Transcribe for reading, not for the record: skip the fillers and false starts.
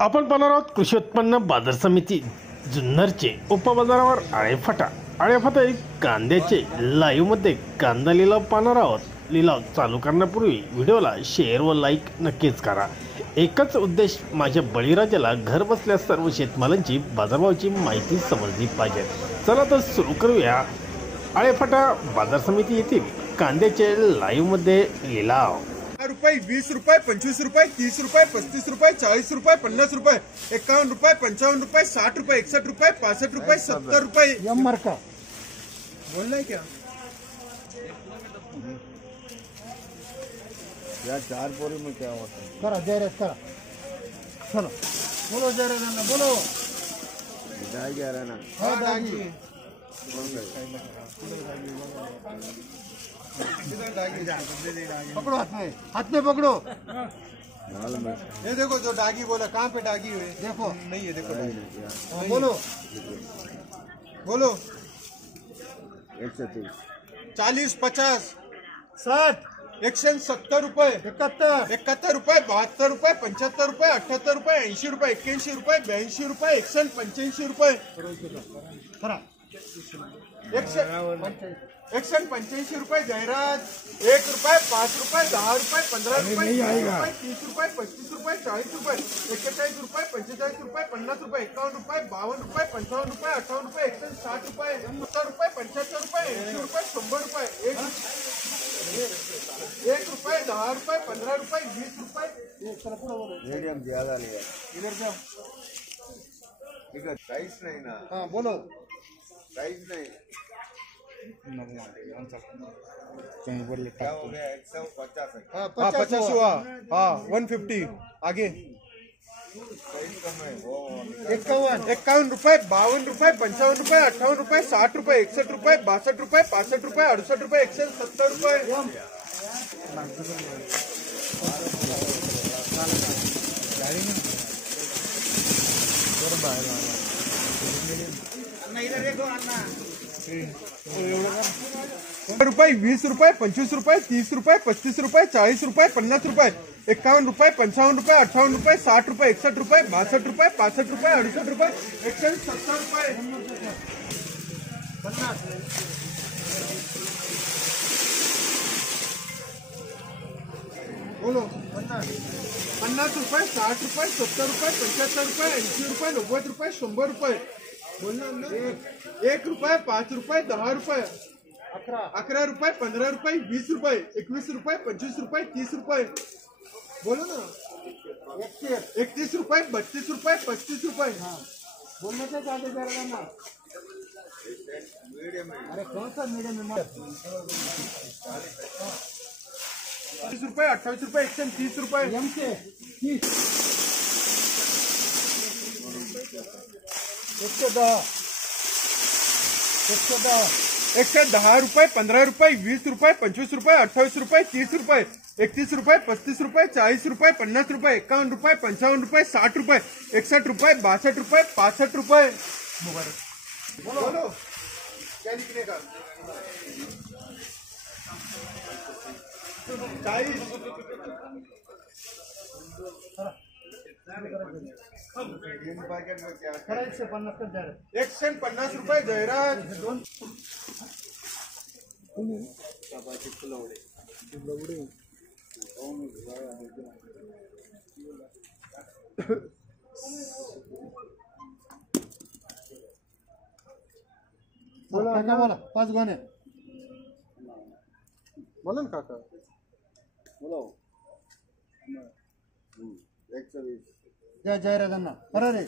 आपण पाहणार आहोत कृषी उत्पन्न बाजार समिती जुन्नरचे उपबाजारावर आळेफाटा कांद्याचे लाईव्हमध्ये कांदा लिलाव पाहणार आहोत। लिलाव चालू करण्यापूर्वी व्हिडिओला शेअर व लाईक नक्कीच करा। एकच उद्देश, माझ्या बळीराजाला घर बसल्या सर्व शेतमालांची बाजारभावाची माहिती समजली पाहिजे। चला तर सुरू करूया। आळेफाटा बाजार समिती येथील कांद्याचे लाईव्हमध्ये लिलाव रुपये 20 रुपये 25 रुपये 30 रुपये 35 रुपये 40 रुपये 50 रुपये 51 रुपये 55 रुपये 60 रुपये 61 रुपये 65 रुपये 70 रुपये। नंबर का बोलना है क्या? यार 4 बोरी में क्या होता है? करा जयराज करा, चलो बोलो जयराज ना बोलो। दाई जा रहा ना, हाँ दागी पकड़ो हाथ में पकड़ो। ये देखो जो डागी बोला, कहाँ पे डागी हुई? देखो नहीं है, देखो हाँ, बोलो बोलो 130 40 50 60 170 रुपये 71 71 रुपये 72 रुपये 75 रुपये 78 रुपये 80 रुपये 81 रुपये 82 रुपये 61 85 रुपये खरा 185 रुपये जाहिरात 1 रुपये 5 रुपये 10 रुपये 15 रुपये 30 रुपये 35 रुपये 40 रुपये 41 रुपये 45 रुपये 50 रुपये 51 रुपये 52 रुपये 55 रुपये 58 रुपये 160 रुपये 70 रुपये 75 रुपये 80 रुपये 100 रुपये 1 रुपये 10 रुपये 15 रुपये 20 रुपये। मीडियम ज्यादा लिया इधर जाओ, इधर साइज नहीं ना। हाँ बोलो साइज नहीं कहीं बोल क्या हो गया 150 है। हाँ 50 हुआ, हाँ 150 आगे साइज कम है वो 51 रुपये 52 रुपये 55 रुपये 58 रुपये 60 रुपये 61 रुपये 62 रुपये 65 रुपये 68 रुपये 170 रुपये। रुपये 20 रुपये 25 रुपये 30 रुपये 35 रुपये 40 रुपये 50 रुपये 51 रुपये 55 रुपये 58 रुपये 60 रुपये 61 रुपये 62 रुपये 65 रुपये 68 रुपये 170 रुपये 50। बोलो 50 रुपये 60 रुपये 70 रुपये 75 रुपये 80 रुपये 90 रुपये 100 रुपये। बोलना ना 1 रुपये 5 रुपये 10 रुपये 11 रुपये 15 रुपये 20 रुपये 21 रुपये 25 रुपये 30 रुपये। बोलो ना 31 रुपये 32 रुपये 35 रुपये। बोलने से ज्यादा जा रहा ना। अरे कौन सा मीडियम है? 30 रुपये 28 रुपये 130 रुपये एम से 30 110 रुपये 15 रुपये 20 रुपये 25 रुपये 28 रुपये 30 रुपये 31 रुपये 35 रुपये 40 रुपये 50 रुपये 51 रुपये 55 रुपये 60 रुपये 61 रुपये 62 रुपये 65 रुपये। बोलो क्या लिखने का? 150 रुपये जाहिरात बोला काका बोला 5 गोणे बोला ना काका बोलो 120 जय जय राजांना बरं रे